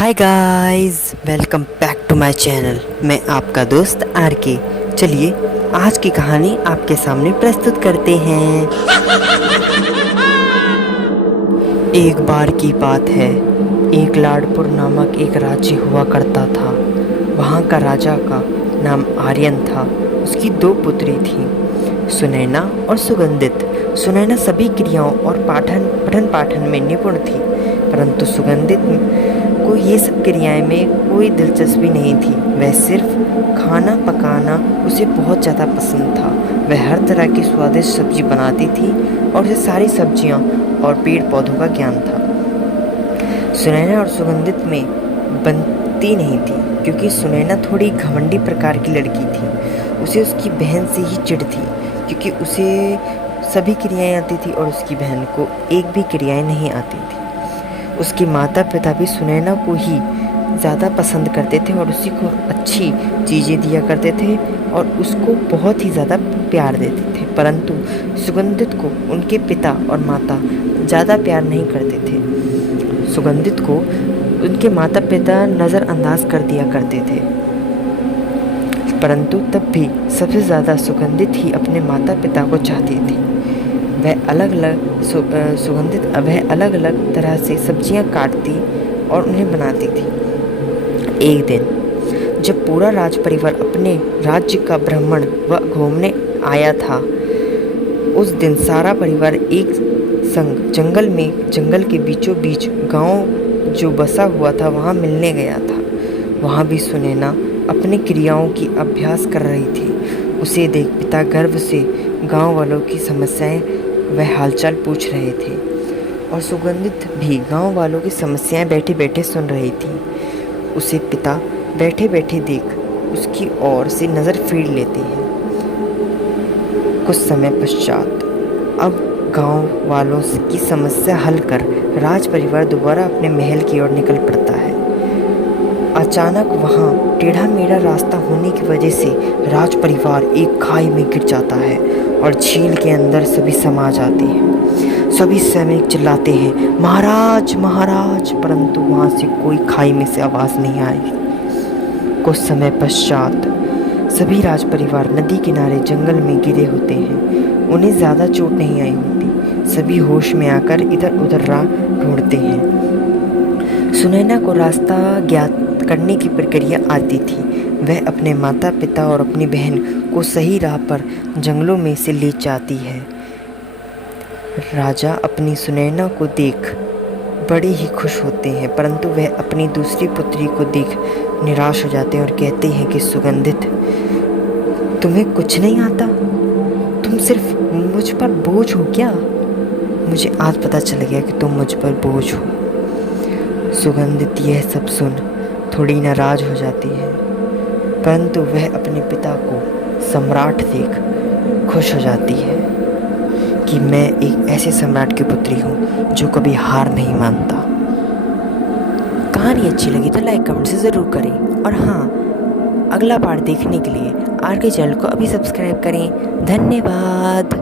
Hi guys, welcome back to my channel. मैं आपका दोस्त आर के। चलिए आज की कहानी आपके सामने प्रस्तुत करते हैं। एक बार की बात है, एक लाडपुर नामक एक राज्य हुआ करता था। वहाँ का राजा का नाम आर्यन था। उसकी दो पुत्री थीं, सुनैना और सुगंधित। सुनैना सभी क्रियाओं और पठन पाठन में निपुण थी, परंतु सुगंधित को ये सब क्रियाएं में कोई दिलचस्पी नहीं थी। वह सिर्फ खाना पकाना उसे बहुत ज़्यादा पसंद था। वह हर तरह की स्वादिष्ट सब्जी बनाती थी और उसे सारी सब्जियां और पेड़ पौधों का ज्ञान था। सुनैना और सुगंधित में बनती नहीं थी, क्योंकि सुनैना थोड़ी घमंडी प्रकार की लड़की थी। उसे उसकी बहन से ही चिढ़ थी, क्योंकि उसे सभी क्रियाएं आती थी और उसकी बहन को एक भी क्रियाएं नहीं आती थी। उसके माता पिता भी सुनैना को ही ज़्यादा पसंद करते थे और उसी को अच्छी चीज़ें दिया करते थे और उसको बहुत ही ज़्यादा प्यार देते थे। परंतु सुगंधित को उनके पिता और माता ज़्यादा प्यार नहीं करते थे। सुगंधित को उनके माता पिता नज़रअंदाज कर दिया करते थे, परंतु तब भी सबसे ज़्यादा सुगंधित ही अपने माता पिता को चाहती थी। वह अलग अलग तरह से सब्जियां काटती और उन्हें बनाती थी। एक दिन जब पूरा राज परिवार अपने राज्य का भ्रमण व घूमने आया था, उस दिन सारा परिवार एक संग जंगल के बीचों बीच गांव जो बसा हुआ था वहां मिलने गया था। वहां भी सुनैना अपनी क्रियाओं की अभ्यास कर रही थी। उसे देख पिता गर्व से गांव वालों की समस्याएं व हालचाल पूछ रहे थे और सुगंधित भी गांव वालों की समस्याएं बैठे बैठे सुन रही थी। उसे पिता बैठे बैठे देख उसकी ओर से नज़र फेर लेते हैं। कुछ समय पश्चात अब गांव वालों की समस्या हल कर राज परिवार दोबारा अपने महल की ओर निकल पड़ता है। अचानक वहाँ टेढ़ा मेढ़ा रास्ता होने की वजह से राज परिवार एक खाई में गिर जाता है और झील के अंदर सभी समा जाते हैं। सभी सैनिक चिल्लाते हैं, महाराज महाराज, परंतु वहाँ से कोई खाई में से आवाज़ नहीं आई। कुछ समय पश्चात सभी राज परिवार नदी किनारे जंगल में गिरे होते हैं। उन्हें ज़्यादा चोट नहीं आई होती। सभी होश में आकर इधर उधर राह ढूंढते हैं। सुनैना को रास्ता ज्ञात करने की प्रक्रिया आती थी। वह अपने माता पिता और अपनी बहन को सही राह पर जंगलों में से ले जाती है। राजा अपनी सुनैना को देख बड़े ही खुश होते हैं, परंतु वह अपनी दूसरी पुत्री को देख निराश हो जाते हैं और कहते हैं कि सुगंधित, तुम्हें कुछ नहीं आता? तुम सिर्फ मुझ पर बोझ हो क्या? मुझे आज पता चल गया कि तुम मुझ पर बोझ हो। सुगंधित यह सब सुन थोड़ी नाराज हो जाती है, परंतु वह अपने पिता को सम्राट देख खुश हो जाती है कि मैं एक ऐसे सम्राट की पुत्री हूँ जो कभी हार नहीं मानता। कहानी अच्छी लगी तो लाइक कमेंट से ज़रूर करें, और हाँ, अगला पार्ट देखने के लिए आर के चैनल को अभी सब्सक्राइब करें। धन्यवाद।